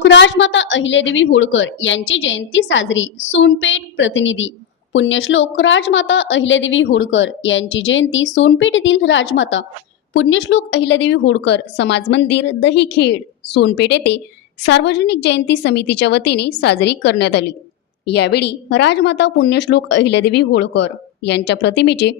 पुण्यश्लोक राजमाता अहिल्यादेवी होळकर यांची जयंती साजरी। सोनपेठ प्रतिनिधी। पुण्यश्लोक राजमाता अहिल्यादेवी होळकर यांची जयंती सोनपेठ येथील राजमाता पुण्यश्लोक अहिल्यादेवी होळकर समाज मंदिर दहीखेड सोनपेठ येथे सार्वजनिक जयंती समितीच्या वतीने साजरी करण्यात आली। यावेळी राजमाता पुण्यश्लोक अहिल्यादेवी होळकर यांच्या प्रतिमेचे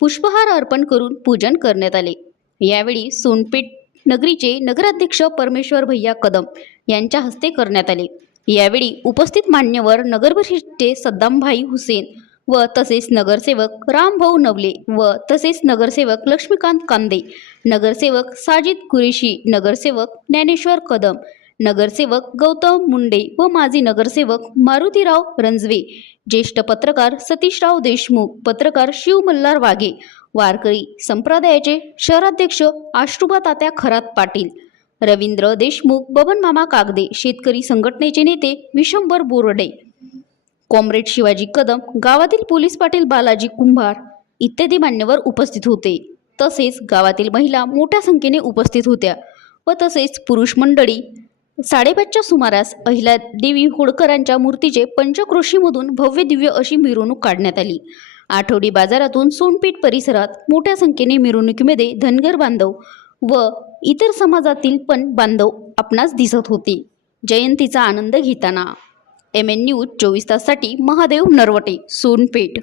पुष्पहार अर्पण करून पूजन करण्यात आले। यावेळी सोनपेठ नगरीचे नगराध्यक्ष परमेश्वर भैया कदम यांच्या हस्ते करण्यात आले। यावेळी उपस्थित मान्यवर नगरपरिषदेचे सद्दामभाई हुसेन व तसेच नगरसेवक रामभाऊ नवले व तसेच नगरसेवक लक्ष्मीकांत कांदे, नगरसेवक साजिद कुरेशी, नगरसेवक ज्ञानेश्वर कदम, नगरसेवक गौतम मुंडे व माजी नगरसेवक मारुतीराव रंजवे, ज्येष्ठ पत्रकार सतीशराव देशमुख, पत्रकार शिव मल्हार वाघे, वारकरी संप्रदायाचे शहराध्यक्ष आष्टुबा तात्या खरात पाटील, रवींद्र देशमुख, बबन मामा कागदे, शेतकरी संघटनेचे नेते विशंभर बोर्डे, कॉम्रेड शिवाजी कदम, गावातील पोलीस पाटील बालाजी कुंभार इत्यादी मान्यवर उपस्थित होते। तसेच गावातील महिला मोठ्या संख्येने उपस्थित होत्या व तसेच पुरुष मंडळी 5:30च्या सुमारास अहिल्यादेवी होळकरांच्या मूर्तीचे पंचक्रोशीमधून भव्य दिव्य अशी मिरवणूक काढण्यात आली। आठवडी बाजारातून सोनपेठ परिसरात मोठ्या संख्येने मिरवणुकीमध्ये धनगर बांधव व इतर समाजातील पण बांधव आपणास दिसत होते। जयंतीचा आनंद घेताना MN न्यूज 24 ताससाठी महादेव नरवटे, सोनपेठ।